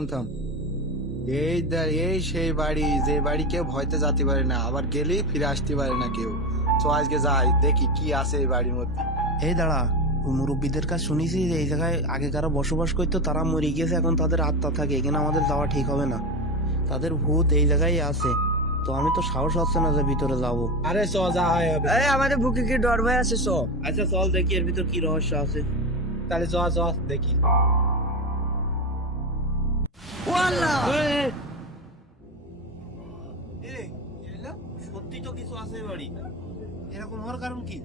থাম থাম। এই সেই বাড়ি, যে বাড়ি কেউ ভয়তে যেতে পারে না, আবার গেলেই ফিরে আসতে পারে না কেউ। তো আজকে যাই দেখি কি আছে এই বাড়ির মধ্যে। এই দাঁড়া, ওই মুরব্বীদের কাছে শুনেছি যে এই জায়গায় আগে কারা বসবাস করতো, তারা মরে গিয়েছে, এখন তাদের আত্মা থাকে এখানে। আমাদের যাওয়া ঠিক হবে না, তাদের ভূত এই জায়গায় আছে। তো আমি তো সাহস হচ্ছে না যে ভিতরে যাবো। আরে চ, যা হয় হবে। এই আমাদের বুকে কি ডর ভয় আছে? আচ্ছা চল দেখি এর ভিতর কি রহস্য আছে। তাহলে চ চ দেখি। সত্যি তো কিছু আছে বাড়ি, এরকম হওয়ার কারণ কি?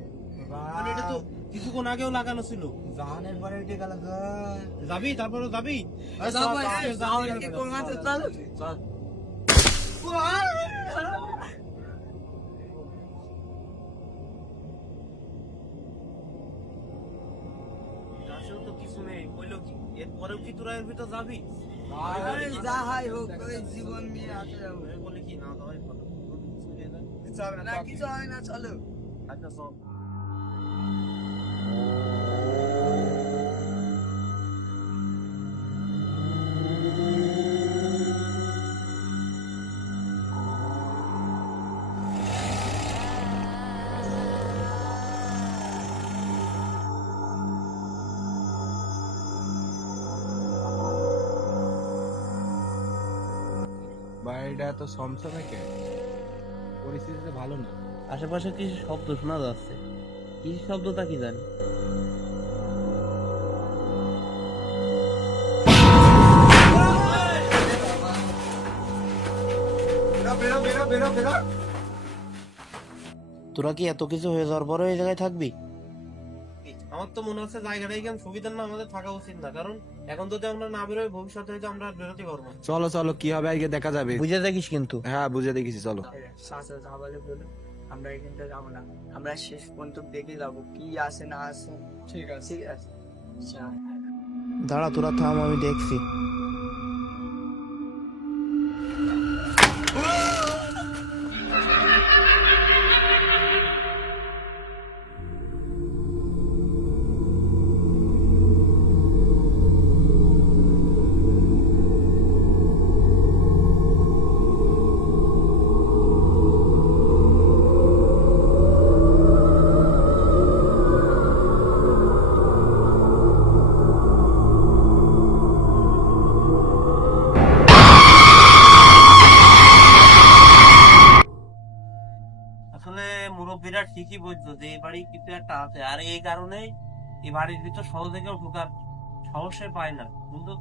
মানে এটা তো কিছুক্ষণ আগেও লাগানো ছিল। জাহানের পরে উঠে গেল। যাবি? তারপরে যাবি? আসলে তো কিছু নেই, বললো কি এরপরেও কি তোরা এর ভিতর যাবি? যা হয় হোক, ওই জীবন নিয়ে আছে। বলে কি না যাওয়াই ভালো। না কিছু হয় না, চলো। আচ্ছা চল। বাড়িটা তো সমসমে কে, পরিস্থিতি তো ভালো না। আশেপাশে কিছু শব্দ শোনা যাচ্ছে, কি শব্দটা কি জানি। তোরা কি এত কিছু হয়ে যাওয়ার পরে এই জায়গায় থাকবি? আমার তো মনে হচ্ছে জায়গাটা এখানে সুবিধার না, আমাদের থাকা উচিত না। কারণ এখন যদি আমরা না বেরোই, ভবিষ্যতে হয়তো আমরা বেরোতে পারবো না। চলো চলো, কি হবে আগে দেখা যাবে। বুঝে দেখিস কিন্তু। হ্যাঁ বুঝে দেখেছি, চলো। চাচা যা বলে বলুন, আমরা এখান থেকে যাবো না, আমরা শেষ পর্যন্ত দেখে যাবো কি আছে না আছে। ঠিক আছে ঠিক আছে। দাঁড়া তোরা থাম, আমি দেখছি। আসলে মুরব্বীরা ঠিকই বলতো যে এই বাড়ি কিছু একটা আছে, আর এই কারণে এই বাড়ির ভিতর সহজে কেউ ঢোকার সাহসে পায় না। কিন্তু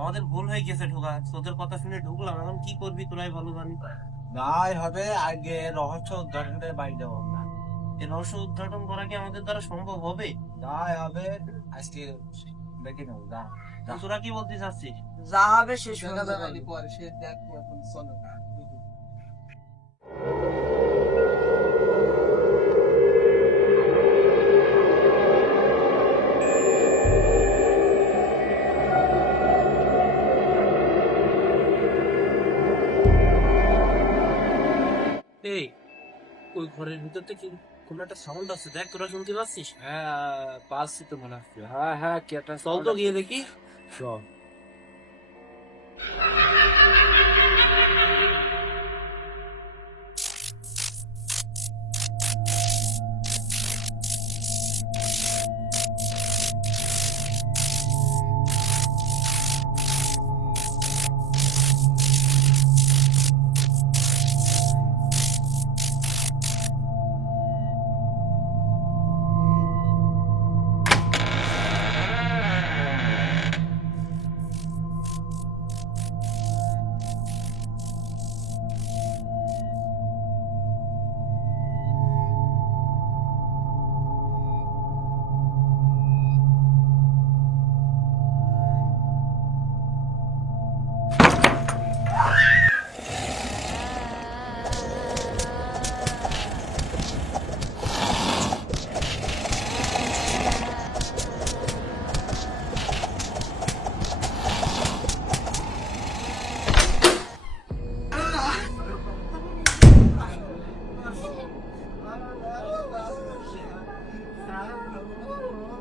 আমাদের ভুল হয়ে গেছে ঢোকা, তোদের কথা শুনে ঢুকলাম। এখন কি করবি তোরাই ভালো জানি। যাই হবে আগে রহস্য উদ্ঘাটনের বাড়ি যাবো আমরা। এই রহস্য উদ্ঘাটন করা কি আমাদের দ্বারা সম্ভব হবে? যাই হবে আজকে দেখে নেবো। যা তোরা কি বলতে চাচ্ছিস? যা হবে শেষ পর্যন্ত পরে সে দেখবো, এখন চলো। এই ওই ঘরের ভিতর থেকে কোন একটা সাউন্ড আসছে, দেখ তোরা শুনতে পাচ্ছিস? হ্যাঁ পাচ্ছি তো মনে হচ্ছে। হ্যাঁ হ্যাঁ, কি একটা চল তো গিয়ে দেখি। চল।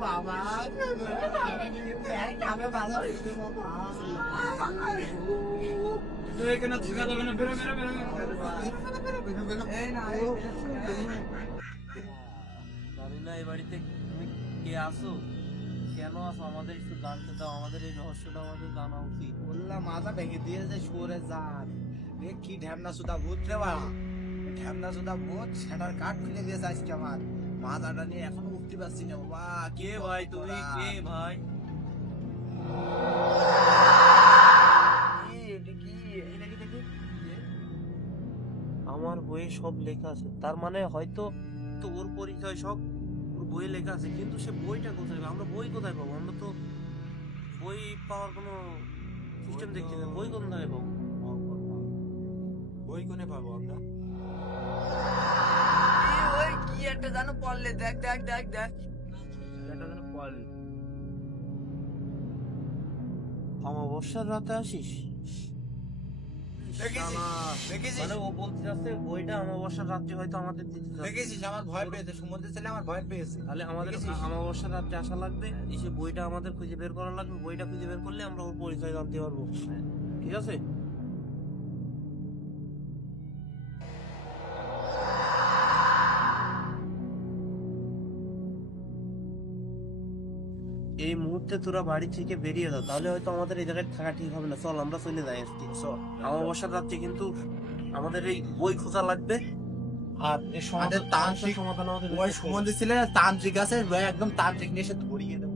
বাবা এখানে থাকা যাবে না, বেরো বেরো বেরো জানি না এই বাড়িতে তুমি কে আসো, কেন আসো, আমাদের একটু জানতে দাও, আমাদের এই রহস্যটা আমাদের জানা উচিত। বললাম মাথা ভেঙে দিয়েছে সুরে জান। এ কি ঢ্যামনা সুদা ভূত রে বাড়া, ঢ্যামনা সুদা ভূত সেটার কাঠ খুলে দিয়েছে আজকে আমার মাথাটা নিয়ে এখনো উঠতে পারছি না বাবা। কে ভাই তুমি, কে ভাই? আমার বইয়ে সব লেখা আছে, তার মানে হয়তো তো ওর পরিচয় সব ওর বইয়ে লেখা আছে, কিন্তু সে বইটা কোথায় পাবে? আমরা বই কোথায় পাবো? আমরা তো বই পাওয়ার কোনো সিস্টেম দেখছি না, বই কোন জায়গায় পাবো? বই কোনে পাবো আমরা? ওই কি একটা জানো পড়লে, দেখ দেখ দেখ দেখ। এটা যেন পড়ে। অমাবস্যার রাতে আসিস? দেখেছিস? দেখেছিস? মানে ও বলতে যাচ্ছে বইটা অমাবস্যার রাত্রে হয়তো আমাদের দিতে যাচ্ছে। দেখেছিস আমার ভয় পেয়েছে, সমুদ্র ছেলে আমার ভয় পেয়েছে। তাহলে আমাদের দেখেছিস? অমাবস্যার রাত্রে আসা লাগবে, এসে বইটা আমাদের খুঁজে বের করা লাগবে, বইটা খুঁজে বের করলে আমরা ওর পরিচয় জানতে পারবো। ঠিক আছে? এই মুহূর্তে তোরা বাড়ি থেকে বেরিয়ে যাও, তাহলে হয়তো আমাদের এই জায়গায় থাকা ঠিক হবে না। চল আমরা চলে যাই আজকে। চল, অমাবস্যার রাত্রে কিন্তু আমাদের এই বই খোঁজা লাগবে, আর এই আমাদের তান্ত্রিক সমাধান আমাদের ওই সমুদ্র ছেলে তান্ত্রিক আছে, ওই একদম তান্ত্রিক নিয়ে এসে ধরিয়ে দেবো।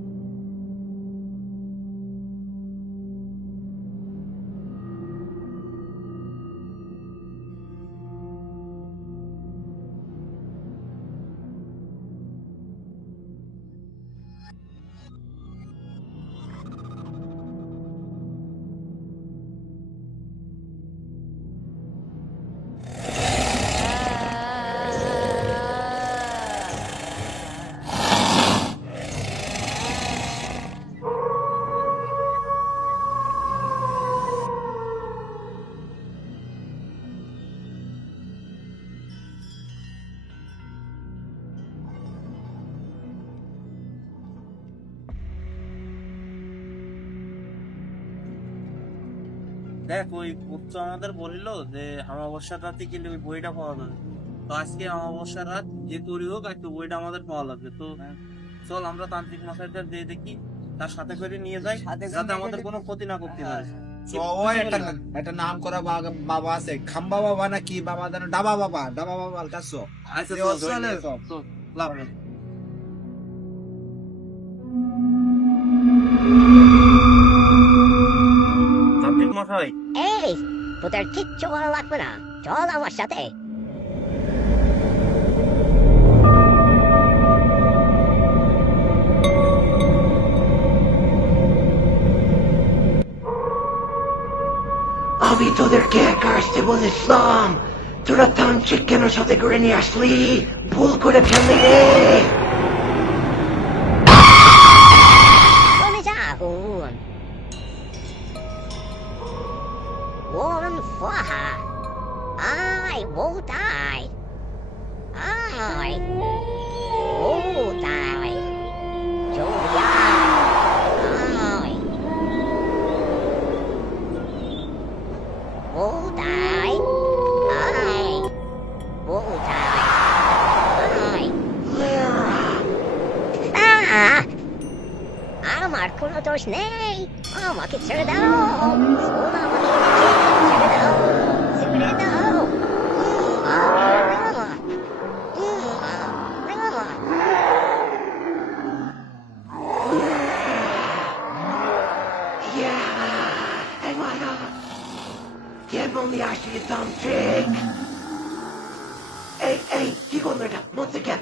দেখ, ওই কুচ্চ আমাদের বলিল যে অমাবস্যার রাতে গেলে ওই বইটা পাওয়া যাবে। তো আজকে অমাবস্যার রাত যে করি হোক, একটু বইটা আমাদের পাওয়া লাগবে। তো চল আমরা তান্ত্রিক মশাইদের দিয়ে দেখি, তার সাথে করে নিয়ে যাই, সাথে করে যাতে নিয়ে আমাদের গেলে- কোনো ক্ষতি না করতে পারে। তো ওই একটা নাম করা বাবা আছে, খাম্বা বাবা না কি বাবা জানো, ডাবা বাবা, ডাবা বাবার কাছে আচ্ছা, চল, চল, চল, চল, চল, লাভ নেই। তান্ত্রিক মশাই, এই তোদের কিচ্ছু ভালো লাগবে না, চল আমার সাথে। আমি তোদেরকে একা আসতে বলেছিলাম, তোরা তান্ত্রিক কেন সাথে করে নিয়ে আসলি? ভুল করে ফেললি রে। Come is Ahun? Warren Flaha. I won't die. I won't die. Julia. I won't die. I won't die. I. Ah! আমার কোনো দোষ নেই, আমাকে ছেড়ে দাও, শোন আমাকে, ছেড়ে দাও, ছেড়ে দাও। কেমন আসলি তান্ত্রিক? এই কি করলো এটা? মরছে কেন?